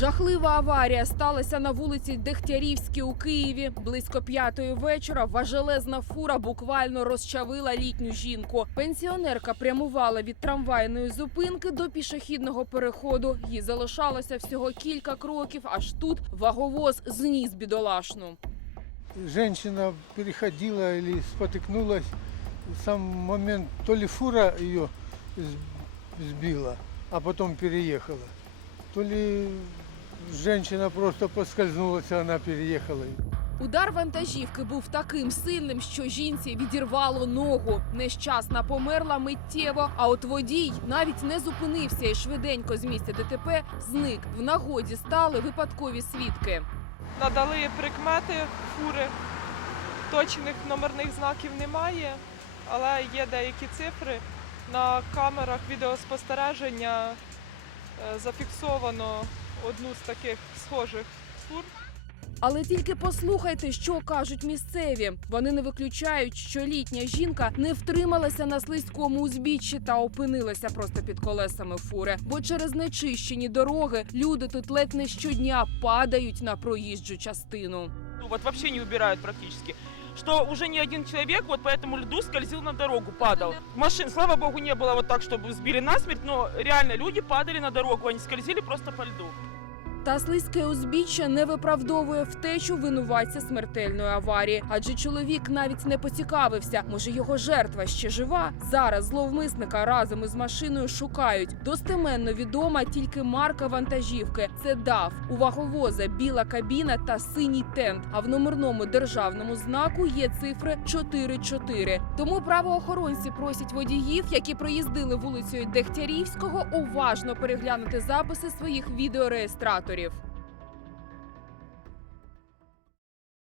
Жахлива аварія сталася на вулиці Дегтярівській у Києві. Близько п'ятої вечора важелезна фура буквально розчавила літню жінку. Пенсіонерка прямувала від трамвайної зупинки до пішохідного переходу. Їй залишалося всього кілька кроків, аж тут ваговоз зніс бідолашну. Женщина переходила или спотыкнулась. В сам момент то ли фура ее с- сбила, а потом переехала, то ли женщина просто поскользнулась, и она переехала. Удар вантажівки був таким сильним, що жінці відірвало ногу. Нещасна померла миттєво. А от водій навіть не зупинився і швиденько з місця ДТП зник. В нагоді стали випадкові свідки. надали прикмети фури. Точних номерних знаків немає, але є деякі цифри. На камерах відеоспостереження е, зафіксовано одну з таких схожих фур. Але тільки послухайте, що кажуть місцеві. Вони не виключають, що літня жінка не втрималася на слизькому узбіччі та опинилася просто під колесами фури. Бо через нечищені дороги люди тут ледь не щодня падають на проїжджу частину. Ну, вот вообще не убирают практически Что уже не один человек вот по этому льду скользил на дорогу, падал. Машин, слава богу, не было вот так, чтобы сбили насмерть, но реально люди падали на дорогу, они скользили просто по льду. Та слизьке узбіччя не виправдовує втечу винуватця смертельної аварії, адже чоловік навіть не поцікавився. Може, його жертва ще жива. Зараз зловмисника разом із машиною шукають. Достеменно відома тільки марка вантажівки. Це ДАФ. У ваговоза біла кабіна та синій тент. А в номерному державному знаку є цифри 44. Тому правоохоронці просять водіїв, які проїздили вулицею Дегтярівського, уважно переглянути записи своїх відеореєстраторів авторів.